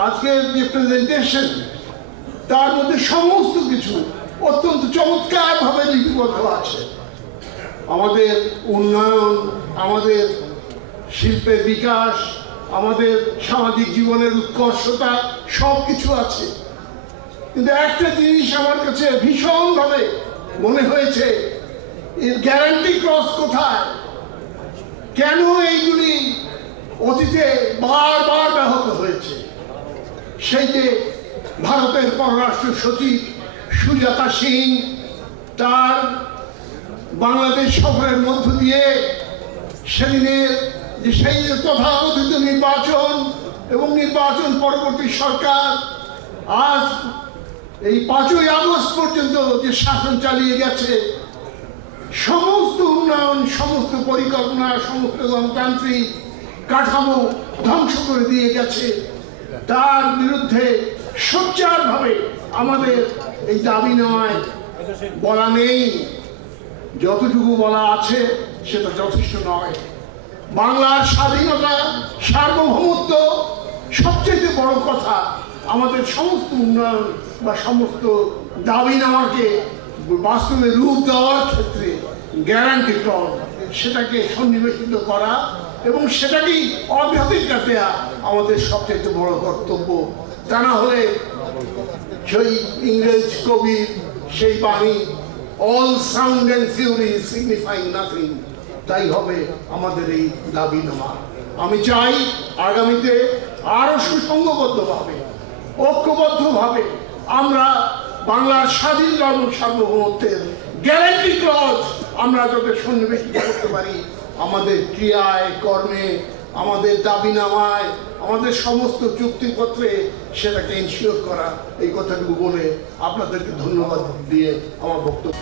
আজকের যে প্রেজেন্টেশন তার মধ্যে সমস্ত কিছু অত্যন্ত চমৎকারভাবে লিপিবদ্ধ আছে। আমাদের উন্নয়ন, আমাদের শিল্পের বিকাশ, আমাদের সামাজিক জীবনের উৎকর্ষতা সব কিছু আছে। কিন্তু একটা জিনিস আমার কাছে ভীষণভাবে মনে হয়েছে, এর গ্যারান্টি ক্লজ কোথায়? কেন এইগুলি অতীতে বারবার ব্যাহত হয়েছে? সেই যে ভারতের পররাষ্ট্র সচিব সুজাতা সিং তার বাংলাদেশ সফরের মধ্য দিয়ে সেদিনের যে সেই তথাকথিত নির্বাচন এবং নির্বাচন পরবর্তী সরকার আজ এই 5ই আগস্ট পর্যন্ত যে শাসন চালিয়ে গেছে, সমস্ত উন্নয়ন, সমস্ত পরিকল্পনা, সমস্ত গণতান্ত্রিক কাঠামো ধ্বংস করে দিয়ে গেছে, তার বিরুদ্ধে সোচ্চারভাবে আমাদের এই দাবি নয় বলা নেই। যতটুকু বলা আছে সেটা যথেষ্ট নয়। বাংলার স্বাধীনতা, সার্বভৌমত্ব সবচেয়ে বড় কথা। আমাদের সমস্ত উন্নয়ন বা সমস্ত দাবি নেওয়াকে বাস্তবে রূপ দেওয়ার ক্ষেত্রে গ্যারান্টি ক্লজ সেটাকে সন্নিবেশিত করা এবং সেটাকেই অগ্রাধিকার দেওয়া আমাদের সবচেয়ে বড় কর্তব্য। তা না হলে সেই ইংরেজ কবির সেই বাণী, all sound and Fury signifying nothing, তাই হবে আমাদের এই দাবি নেওয়া। আমি চাই আগামীতে আরো সুসংঘবদ্ধভাবে, ঐক্যবদ্ধভাবে আমরা বাংলার স্বাধীন সার্বভৌমত্বের গ্যারান্টি ক্লজ আমরা যাতে সন্নিবেশিত করতে পারি আমাদের ক্রিয়ায়, কর্মে, আমাদের দাবিনামায়, আমাদের সমস্ত চুক্তিপত্রে সেটাকে ইনশিওর করা। এই কথাটুকু বলে আপনাদেরকে ধন্যবাদ দিয়ে আমার বক্তব্য